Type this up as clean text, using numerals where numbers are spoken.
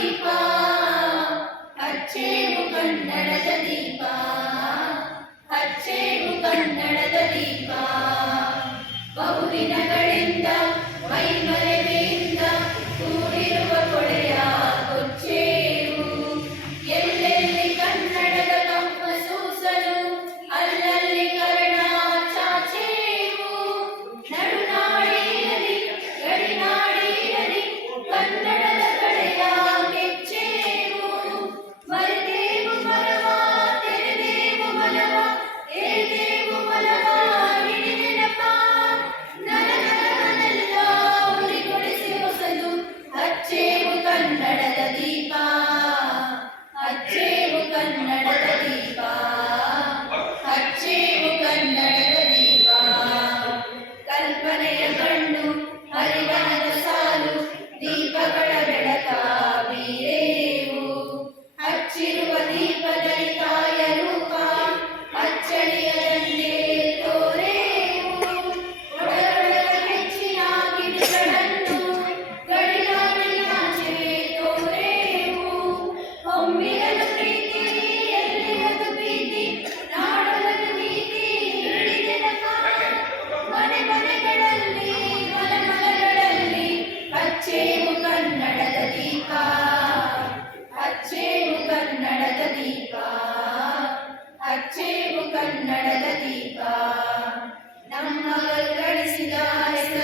ದೀಪ ಹಚ್ಚೇವು ಕನ್ನಡದ ದೀಪ ಹಚ್ಚೇವು ಕನ್ನಡದ ದೀಪ ಬಹುದಿನಗಳಿಂದ ಮೈಮರೆಯಿಂದ ಕೂಡಿರುವ ಕೊಳೆಯ ಕೊಚ್ಚೇವು ಎಲ್ಲೆಲ್ಲಿ ಕನ್ನಡದ ಕಂಪ ಸೂಸಲು ಅಲ್ಲಲ್ಲಿ ಕರ್ಣ ಚಾಚೇವು ನಡುನಾಡಿನಲ್ಲಿ ಗಡಿನಾಡಿನಲ್ಲಿ ಕನ್ನಡದ ಕಡೆಯ ಕೆಚ್ಚೇವು ಮರೆದೇವು ಮರವ ತೆರೆದೇವು ಮನವ ಏದೇವು ಮನವ ಹಿಡಿದೆನಪ್ಪ ನರನರನೆಲ್ಲ ಉರಿಗೊಳಿಸಿ ಹೊಸದು ಹಚ್ಚೇವು ಕನ್ನಡದ ದೀಪ ಹಚ್ಚೇವು ಕನ್ನಡದ ದೀಪ ಹಚ್ಚೇವು ಕನ್ನಡದ ದೀಪ ಕಲ್ಪನೆಯ ಕಣ್ಣು ಹರಿವನದ ಸಾಲು ದೀಪಗಳ ಬೆಳಕ ಬೀರೇವು ಹಚ್ಚಿರುವ ದೀಪದಲ್ಲಿ ತಾಯ ರೂಪ ಅಚ್ಚಳಿಯದಂತೆ ತೋರೇವು ಒಡರೊಳಗ ಹೆಚ್ಚಿನ ಗಿಡಗಳನ್ನು ಗಡಿನಾಡಿನಾಚೆ ತೋರೇವು ಒಮ್ಮಿರಲು ಪ್ರೀತಿ ಎಲ್ಲಿರದು ಪ್ರೀತಿ ನಾಡೊಳಗು ನೀತಿ ಹಿಡಿದೆನಕ ಮನೆ ಮನೆಗಳಲ್ಲಿ ಮಲಮಲಗಳಲ್ಲಿ ಹಚ್ಚೇವು ಕನ್ನಡದ ದೀಪ ಹಚ್ಚೇವು ಕನ್ನಡದ ದೀಪ ಹಚ್ಚೇವು ಕನ್ನಡದ ದೀಪ ನಮ್ಮವರು ಗಳಿಸಿದ ಹೆಸರು